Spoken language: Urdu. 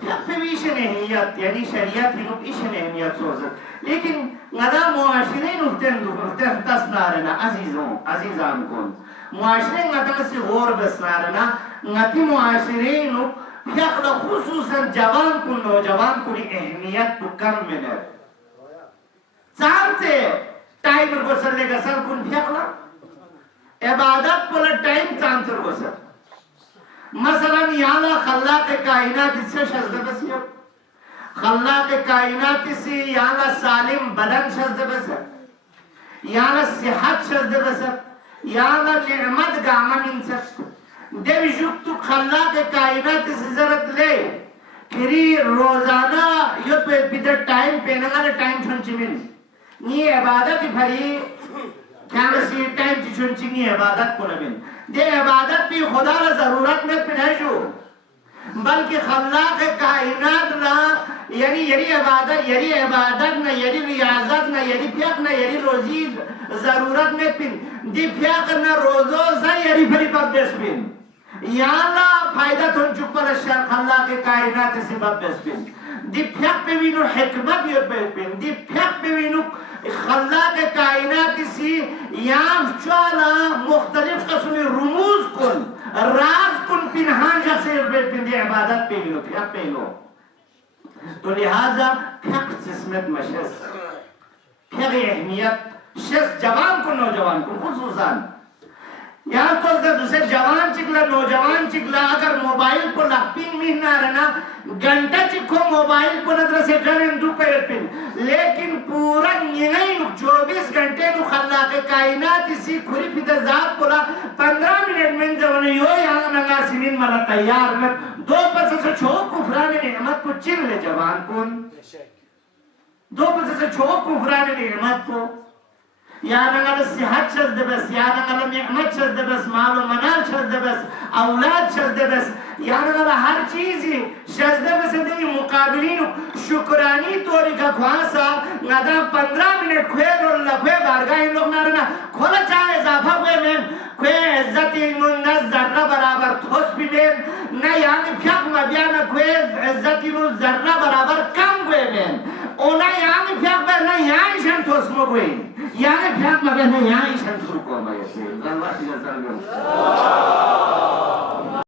پیشن اہمیت یعنی شریعت ہی نوک ایشن اہمیت سوزت لیکن غدا معاشرے نفتن تسنارنا عزیزان کن معاشرے غدا سے غور بسنارنا غتی معاشرے نوک فیقل خصوصا جوان کن نوجوان کنی اہمیت کم منر چانتے ٹائم رگوسر لے گسر کن فیقل عبادت پولا ٹائم چانتے رگوسر مثلا یالا خلاق کائنات اس سے شزد بسی خلاق کائنات سے یالا سالم بدن شزد بسی یالا صحت شزد بسی یالا نعمت گامن انسر دیو جکتو خلاق کائنات سے ضرورت لے کری روزانہ یہ پیدر ٹائم پینگا لے ٹائم چھنچی من یہ عبادت بھری کیمسی ٹائم چی چھنچی نہیں عبادت کو نبین دے عبادت بھی خدا را ضرورت میں پنہشو بلکہ خلاق کائنات لا یعنی عبادت نہ یعنی ریاضت نہ یعنی پیاک نہ یعنی روزی ضرورت میں پن دی پیاک نہ روزو سا یعنی پھری ببیس پن یا اللہ فائدہ تھن چکر الشر خلاق کائنات سے ببیس پن دی پیاک پہ وینو حکمت یہ پن دی پیاک پہ وینو خلاق کائنات سی یام چوالا مختلف قسم رموز کن راز کن پنہان جیسے پن دی عبادت پہ لو پیاک پہ لو تو لہذا پیاک جسمت مشس پیاک اہمیت شس جوان کو نوجوان کو خصوصاً یہاں تو دوسرے جوان چکلا نوجوان چکلا اگر موبائل کو لپین مہنہ رہنا گھنٹہ چکو موبائل کو ندر سے جنن دو پیر پین لیکن پورا نینئی 24 گھنٹے نو خلاق کائنات اسی کھری پیتا ذات پولا 15 منٹ من جوانے یو یہاں نگا سنین ملا تیار میں دو پس سے چھو کفران نعمت کو چل لے جوان کن دو پس سے چھو کفران نعمت کو یا نگل صحت شد بس یا نگل نعمت شد بس مال و منال شد بس اولاد شد بس یا نگل ہر چیزی شد بس دی مقابلین شکرانی توری کا خواسا ندا 15 منٹ کھوئے رولا کھوئے بارگاہ ان لوگ نارنا کھولا چاہے اضافہ ہوئے میں کھوئے عزتی من ذرہ برابر تھوس بھی میں نہ یعنی پھیق مبیانا کھوئے عزتی من ذرہ برابر کم ہوئے میں اونا یعنی پھیق بے نہ یعنی شن تھوس مو ہوئے یعنی پھیق مبیانا یعنی شن تھوس کو میں اللہ کی نظر میں